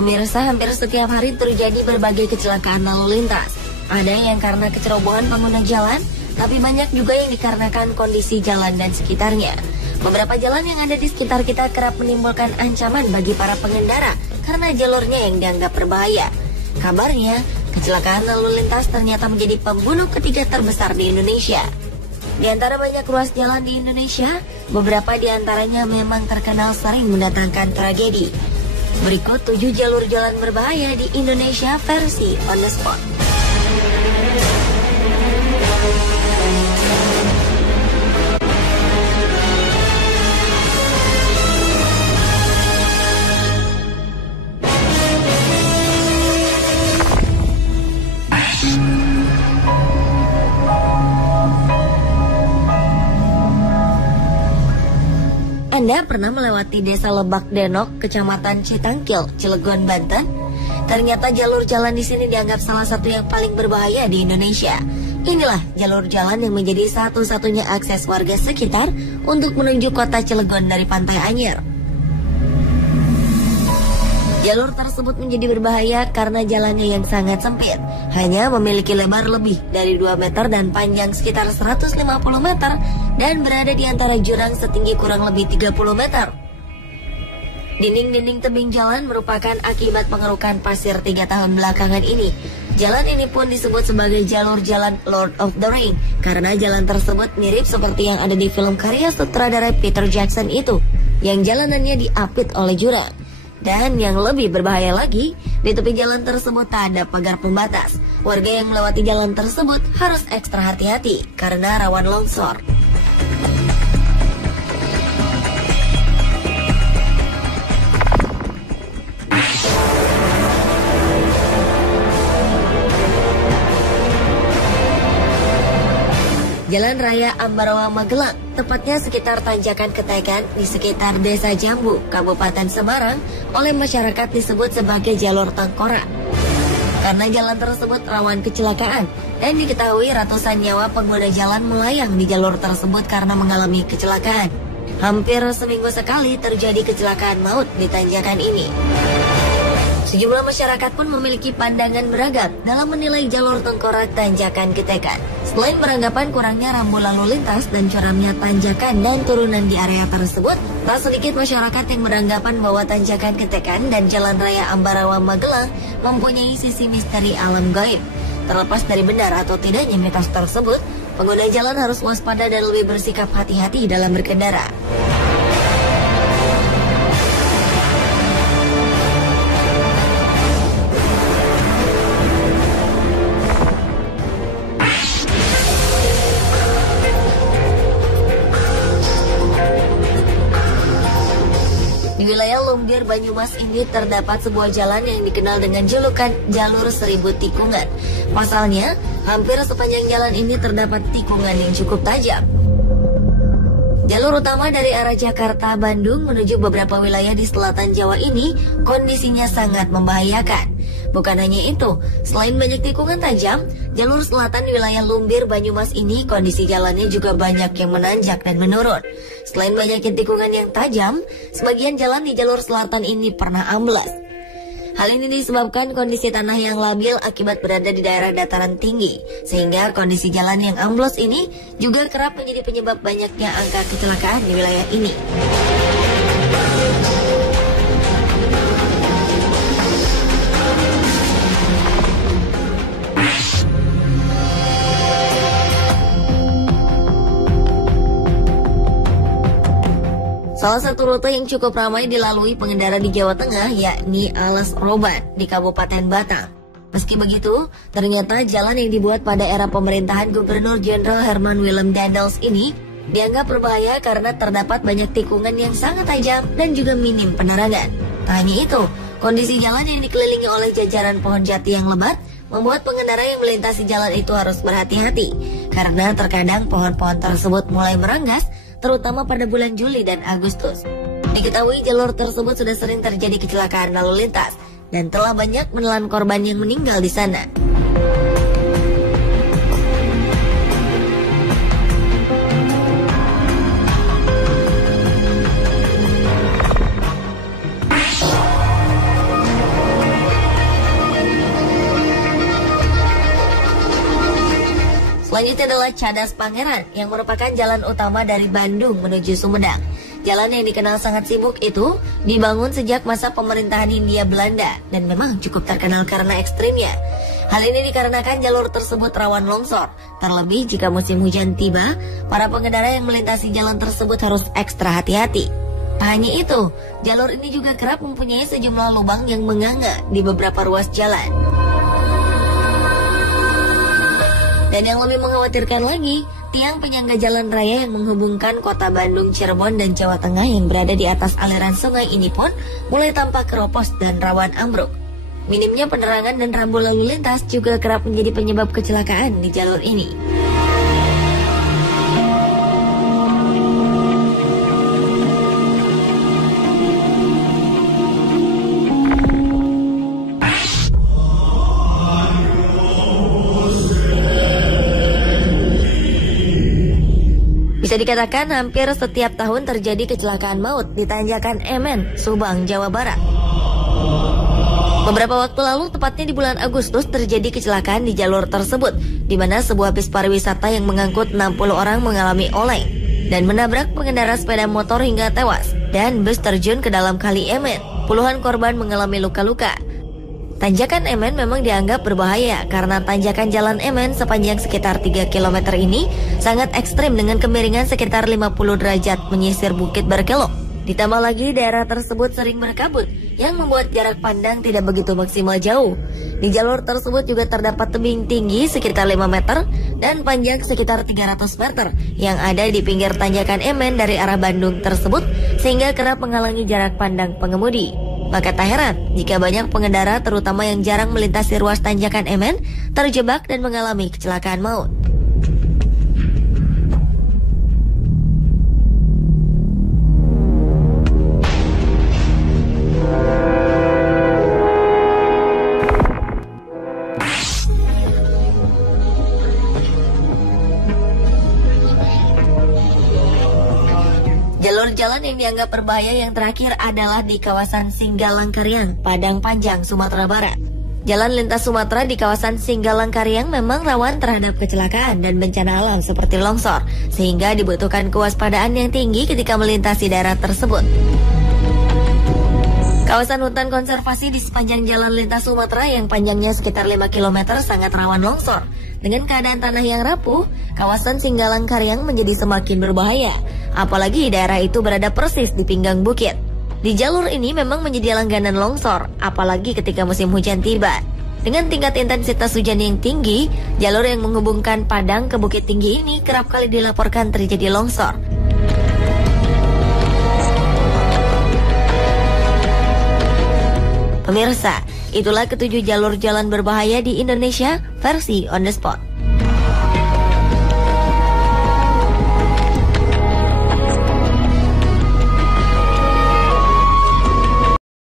Pemirsa, hampir setiap hari terjadi berbagai kecelakaan lalu lintas. Ada yang karena kecerobohan pengguna jalan, tapi banyak juga yang dikarenakan kondisi jalan dan sekitarnya. Beberapa jalan yang ada di sekitar kita kerap menimbulkan ancaman bagi para pengendara karena jalurnya yang dianggap berbahaya. Kabarnya, kecelakaan lalu lintas ternyata menjadi pembunuh ketiga terbesar di Indonesia. Di antara banyak ruas jalan di Indonesia, beberapa di antaranya memang terkenal sering mendatangkan tragedi. Berikut 7 jalur jalan berbahaya di Indonesia versi On The Spot. Anda pernah melewati desa Lebak Denok, Kecamatan Citangkil, Cilegon, Banten? Ternyata jalur jalan di sini dianggap salah satu yang paling berbahaya di Indonesia. Inilah jalur jalan yang menjadi satu-satunya akses warga sekitar untuk menuju kota Cilegon dari Pantai Anyer. Jalur tersebut menjadi berbahaya karena jalannya yang sangat sempit, hanya memiliki lebar lebih dari 2 meter dan panjang sekitar 150 meter dan berada di antara jurang setinggi kurang lebih 30 meter. Dinding-dinding tebing jalan merupakan akibat pengerukan pasir 3 tahun belakangan ini. Jalan ini pun disebut sebagai jalur jalan Lord of the Ring karena jalan tersebut mirip seperti yang ada di film karya sutradara Peter Jackson itu, yang jalanannya diapit oleh jurang. Dan yang lebih berbahaya lagi, di tepi jalan tersebut tak ada pagar pembatas. Warga yang melewati jalan tersebut harus ekstra hati-hati karena rawan longsor. Jalan Raya Ambarawa Magelang, tepatnya sekitar Tanjakan Ketekan di sekitar Desa Jambu, Kabupaten Semarang, oleh masyarakat disebut sebagai jalur tengkorak. Karena jalan tersebut rawan kecelakaan dan diketahui ratusan nyawa pengguna jalan melayang di jalur tersebut karena mengalami kecelakaan. Hampir seminggu sekali terjadi kecelakaan maut di tanjakan ini. Sejumlah masyarakat pun memiliki pandangan beragam dalam menilai jalur tengkorak Tanjakan Ketekan. Selain beranggapan kurangnya rambu lalu lintas dan curamnya tanjakan dan turunan di area tersebut, tak sedikit masyarakat yang beranggapan bahwa Tanjakan Ketekan dan Jalan Raya Ambarawa Magelang mempunyai sisi misteri alam gaib. Terlepas dari benar atau tidaknya mitos tersebut, pengguna jalan harus waspada dan lebih bersikap hati-hati dalam berkendara. Di wilayah Lumbir, Banyumas ini terdapat sebuah jalan yang dikenal dengan julukan Jalur Seribu Tikungan. Pasalnya, hampir sepanjang jalan ini terdapat tikungan yang cukup tajam. Jalur utama dari arah Jakarta, Bandung menuju beberapa wilayah di selatan Jawa ini kondisinya sangat membahayakan. Bukan hanya itu, selain banyak tikungan tajam, jalur selatan di wilayah Lumbir, Banyumas ini kondisi jalannya juga banyak yang menanjak dan menurun. Selain banyaknya tikungan yang tajam, sebagian jalan di jalur selatan ini pernah amblas. Hal ini disebabkan kondisi tanah yang labil akibat berada di daerah dataran tinggi, sehingga kondisi jalan yang amblas ini juga kerap menjadi penyebab banyaknya angka kecelakaan di wilayah ini. Salah satu rute yang cukup ramai dilalui pengendara di Jawa Tengah yakni Alas Roban di Kabupaten Batang. Meski begitu, ternyata jalan yang dibuat pada era pemerintahan Gubernur Jenderal Herman Willem Daendels ini dianggap berbahaya karena terdapat banyak tikungan yang sangat tajam dan juga minim penerangan. Tak hanya itu, kondisi jalan yang dikelilingi oleh jajaran pohon jati yang lebat membuat pengendara yang melintasi jalan itu harus berhati-hati karena terkadang pohon-pohon tersebut mulai meranggas, terutama pada bulan Juli dan Agustus. Diketahui jalur tersebut sudah sering terjadi kecelakaan lalu lintas dan telah banyak menelan korban yang meninggal di sana. itu adalah Cadas Pangeran yang merupakan jalan utama dari Bandung menuju Sumedang. Jalan yang dikenal sangat sibuk itu dibangun sejak masa pemerintahan Hindia Belanda dan memang cukup terkenal karena ekstrimnya. Hal ini dikarenakan jalur tersebut rawan longsor. Terlebih jika musim hujan tiba, para pengendara yang melintasi jalan tersebut harus ekstra hati-hati. Tak hanya itu, jalur ini juga kerap mempunyai sejumlah lubang yang menganga di beberapa ruas jalan. Dan yang lebih mengkhawatirkan lagi, tiang penyangga jalan raya yang menghubungkan kota Bandung, Cirebon, dan Jawa Tengah yang berada di atas aliran sungai ini pun mulai tampak keropos dan rawan ambruk. Minimnya penerangan dan rambu lalu lintas juga kerap menjadi penyebab kecelakaan di jalur ini. Bisa dikatakan hampir setiap tahun terjadi kecelakaan maut di Tanjakan Emen, Subang, Jawa Barat. Beberapa waktu lalu, tepatnya di bulan Agustus, terjadi kecelakaan di jalur tersebut, di mana sebuah bis pariwisata yang mengangkut 60 orang mengalami oleng dan menabrak pengendara sepeda motor hingga tewas, dan bus terjun ke dalam kali Emen. Puluhan korban mengalami luka-luka. Tanjakan Emen memang dianggap berbahaya karena tanjakan jalan Emen sepanjang sekitar 3 km ini sangat ekstrim dengan kemiringan sekitar 50 derajat menyisir bukit berkelok. Ditambah lagi daerah tersebut sering berkabut yang membuat jarak pandang tidak begitu maksimal jauh. Di jalur tersebut juga terdapat tebing tinggi sekitar 5 meter dan panjang sekitar 300 meter yang ada di pinggir tanjakan Emen dari arah Bandung tersebut sehingga kerap menghalangi jarak pandang pengemudi. Maka tak heran jika banyak pengendara terutama yang jarang melintasi ruas tanjakan Emen terjebak dan mengalami kecelakaan maut. Jalur jalan yang dianggap berbahaya yang terakhir adalah di kawasan Singgalang-Kariang, Padang Panjang, Sumatera Barat. Jalan lintas Sumatera di kawasan Singgalang-Kariang memang rawan terhadap kecelakaan dan bencana alam seperti longsor, sehingga dibutuhkan kewaspadaan yang tinggi ketika melintasi daerah tersebut. Kawasan hutan konservasi di sepanjang jalan lintas Sumatera yang panjangnya sekitar 5 km sangat rawan longsor. Dengan keadaan tanah yang rapuh, kawasan Singgalang-Kariang menjadi semakin berbahaya, apalagi daerah itu berada persis di pinggang bukit. Di jalur ini memang menjadi langganan longsor, apalagi ketika musim hujan tiba. Dengan tingkat intensitas hujan yang tinggi, jalur yang menghubungkan Padang ke Bukit Tinggi ini kerap kali dilaporkan terjadi longsor. Pemirsa, itulah ketujuh jalur jalan berbahaya di Indonesia versi On The Spot.